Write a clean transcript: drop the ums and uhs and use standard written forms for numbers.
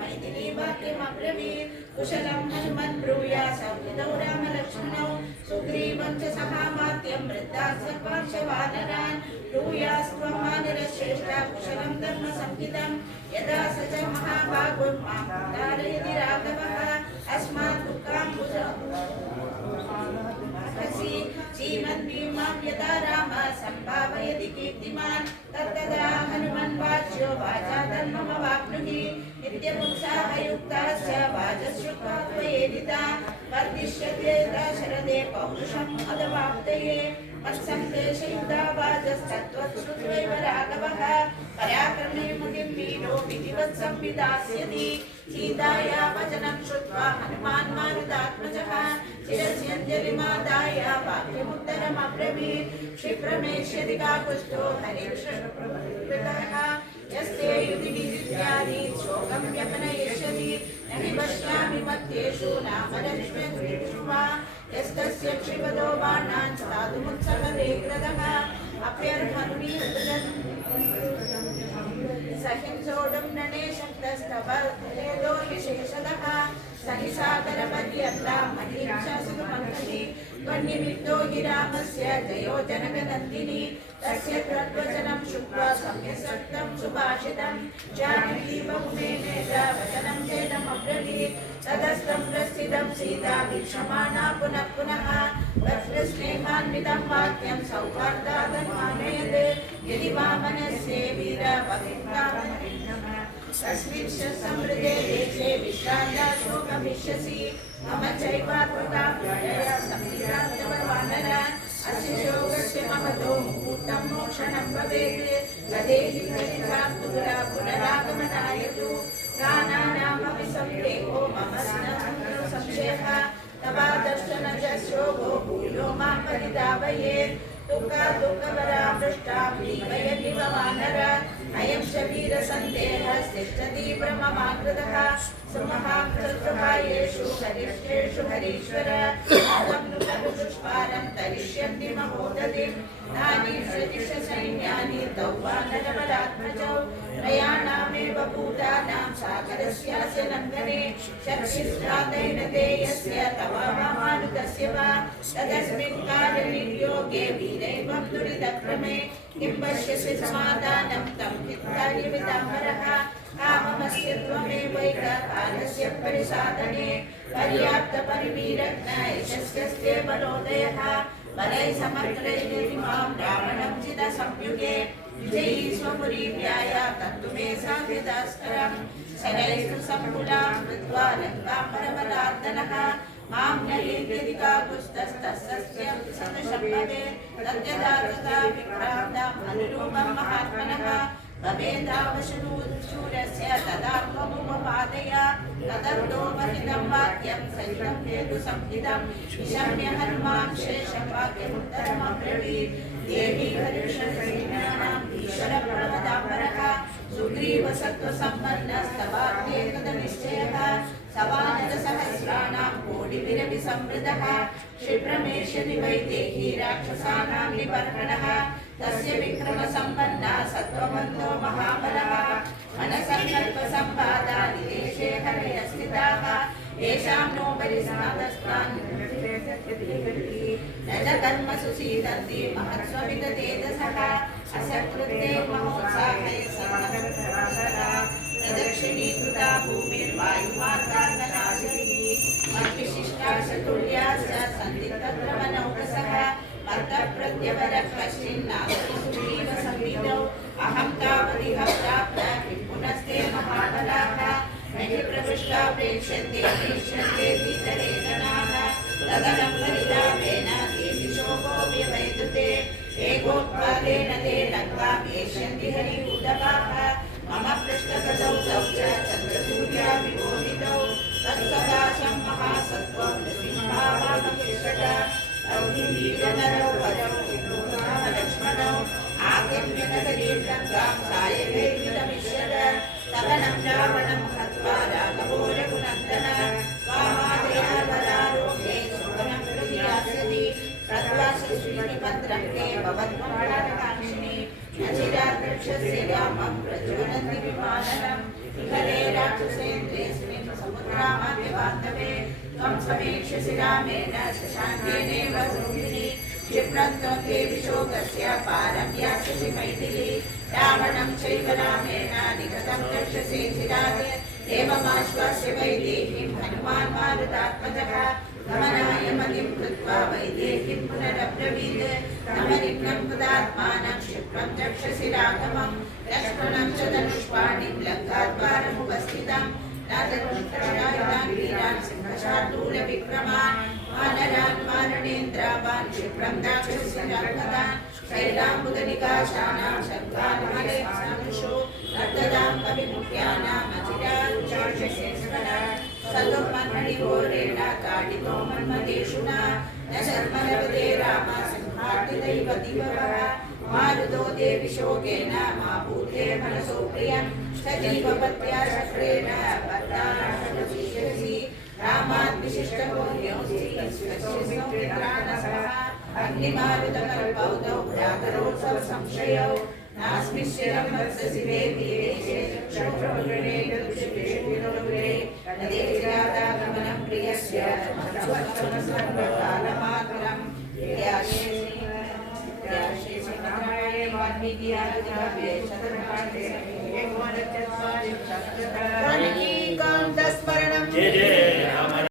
मैथिली वाक्यमब्रवीत् कुशलं हनुमन् ब्रूयात् संविदौ रामलक्ष्मणौ सुग्रीवं च सहामात्यं वृद्धान् सर्वान् च वानरान् ब्रूयास्त्वं वानरश्रेष्ठा कुशलं धर्मसंहितं यदा स च महाभागो मां तारयति राघवः अस्मात् दुःखाम्बुजसी श्रीमन्भीमां यदा राम सम्भावयति कीर्तिमान् तत्तदा हनुमन् वाच्यो वाचा धर्ममवाप्नुहि नित्यमुत्साहयुक्ताश्च वाचश्रुत्वा त्वयेदिता वर्धिष्यते दशरथे पौरुषं मदवाप्तये मत्सन्देशयुक्ता वाचस्तत्त्वश्रुत्वैव राघवः पराक्रमे मुनिं वीरो विधिवत्संविधास्यति सीताया वचनं श्रुत्वा हनुमान् मारुतात्मजः शिरस्यञ्जलिमादाय वाक्यमुत्तरमब्रवीत् क्षिप्रमेष्यति काकुष्ठो हरिक्षप्रभृतः यस्ते युधि विद्यानि शोकं व्यपनयिष्यति न हि पश्यामि मध्येषु नामरक्ष्मीषु वा यस्तस्य क्षिपदो बाणान् स्थातुमुत्सहते कृतः अप्यर्हनुमीर्दन् सहिंसोढुं नने शक्तस्तव भेदो विशेषतः सहिसागरपर्यन्तां महीक्षासुमन्थनि त्वन्निमित्तो हि रामस्य जयो जनकनन्दिनी तस्य तद्वचनं श्रुत्वा सम्यक् सुभाषितं जानकी बहुमेनेन वचनं चेदमब्रवीत् ततस्तं प्रस्थितं सीता वीक्षमाणा पुनः पुनः तत्स्नेहान्वितं वाक्यं सौहार्दादन्मानयत् यदि वामनस्य वीरपवित्रामन्नः तस्मिन् समृद्धे देशे विश्रान्ता शोकमिष्यसि मम चैवात्मका प्रलया संविधान्तवर्वानर अस्य शोकस्य महतो मुहूर्तं मोक्षणं भवेत् तदेहि हरिधां दूरा पुनरागमनाय तु प्राणानामपि संवेगो मम स्नः संशयः तवा दर्शनस्य शोभो भूयो मां परितापयेत् दुःखपरामृष्टा भीमयति वानर अयं शरीरसन्देहस्तिष्ठति ब्रह्ममाकृतः सुमहाप्रसुभायेषु हरिष्ठेषु हरीश्वर अहं नृपरुष्पारं तरिष्यन्ति महोदधिं नानि सैन्यानि तौ वानरबलात्मजौ त्रयाणामेव भूतानां सागरस्यास्य लङ्घने शक्तिस्त्रातेन देयस्य तव मानुतस्य वा तदस्मिन् काले निर्योगे वीरैवं दुरितक्रमे किं पश्यसि समाधानं तं हितार्यमिताम्बरः काममस्य त्वमेवैककालस्य परिसाधने पर्याप्तपरिवीरज्ञ यशस्यस्ते बलोदयः बलैः समग्रैर्मां रावणं चिदसंयुगे विजयी स्वपुरीव्याय तत्तुमे साध्यदास्करं शरैस्तु सम्कुलां कृत्वा लङ्कामरबलार्दनः मां नयेद्यदि काकुस्तस्तस्य सदशम्भवे तद्यदा तथा विभ्रान्ताम् अनुरूपं महात्मनः भवेदावशूरस्य तदा त्वमुपपादय तदर्थो महितं वाक्यं सहितं हेतुसंहितं निशम्य हनुमान् शेषवाक्यमुत्तरमब्रवीत् देवी हरिषसैन्यानाम् ईश्वरप्रणवदाम्बरः सुग्रीवसत्त्वसम्पन्नस्तवाद्येकनिश्चयः सवानरसहस्राणां कोटिभिरभिसंवृतः क्षिप्रमेष्यति वैदेही राक्षसानां निबर्हणः तस्य विक्रमसम्पन्ना सत्त्ववन्तो महाबलः मनसङ्कल्पसम्पादा निदेशे हरय स्थिताः येषां नो बलिस्नातस्तान् न च कर्मसु सीदन्ति महत्स्वविगतेजसः असकृते महोत्साहे प्रदक्षिणीकृता भूमिर्वायुमार्गान्ननाशिनी मद्विशिष्टा शतुल्याश्च सन्ति तत्र वनौकसः मत्तप्रत्यवरकश्चिन्नास्तीव संविदौ अहं तावदिह प्राप्त किं पुनस्ते महाबलाः न हि प्रविष्टा प्रेक्ष्यन्ते प्रेक्ष्यन्ते भीतरे जनाः तदनं परितापेन केऽपि शोको व्यवैदुते एकोत्पादेन ते लङ्कां येष्यन्ति हरिऊदकाः मम पृष्ठगतौ तौ च चन्द्रसूर्या विबोधितौ तत्सकाशं महासत्त्वं नृसिंहावामकेशट तौ हि वीरनरौ वरौ लक्ष्मणौ आगम्य नगरीं लङ्कां सायकैर्विदमिष्यत तदनं रावणं हत्वा राघवो रघुनन्दन स्वामादयावरारोहे सुखनं प्रतियास्यति तद्वासुश्रीनिभद्रङ्गे भवद्मङ्गलकाङ्क्षिणी न चिरात् रक्षस्य रामं प्रज्वलन्ति विमाननं विहरे राक्षसेन्द्र समीक्ष्यसि रामेण शशाङ्केनैव सौमिनि क्षिप्रं त्वं विशोकस्य पारं यास्यसि मैथिली रावणं चैव रामेण निकटं दर्शसे चिरात् एवमाश्वास्य वैदेहीं हनुमान् मारुतात्मजः गमनाय मतिं कृत्वा वैदेहीं पुनरब्रवीत् तमनिघ्नं तदात्मानं क्षिप्रं रक्षसि राघवं लक्ष्मणं च धनुष्पाणिं लङ्काद्वारमुपस्थितं राजदुष्टरायुधान् वीरान् सिंहशार्दूलविक्रमान् वानरान् वारणेन्द्रावान् क्षिप्रं दाक्षसि राघवान् शैलाम्बुदनिकाशानां शब्दान् अर्धदां कविमुख्यानाम् अचिराचार्यसे सदुर्मन्मणिघोरेण ताडितो मन्मदेषुना न शर्मलवदे राम संहार्दिदैवतिवः मारुतो देवि शोकेन मा भूते मनसो प्रियं सजीवपत्या शक्रेण भर्तारमसीयसि रामात् विशिष्टगोर्योऽस्ति स्वस्यमित्राणसः अग्निमारुतकल्पौतौ भ्रातरोऽसौ संशयौ नास्मि शिरं वत्ससि देवी देशे चक्षुर्गणे गच्छति नदेशिरादागमनं प्रियस्य सर्वकालमातरं याशेषि नारायणे वाल्मीकियादिकाव्ये शतकाण्डे एकोनचत्वारिंशत्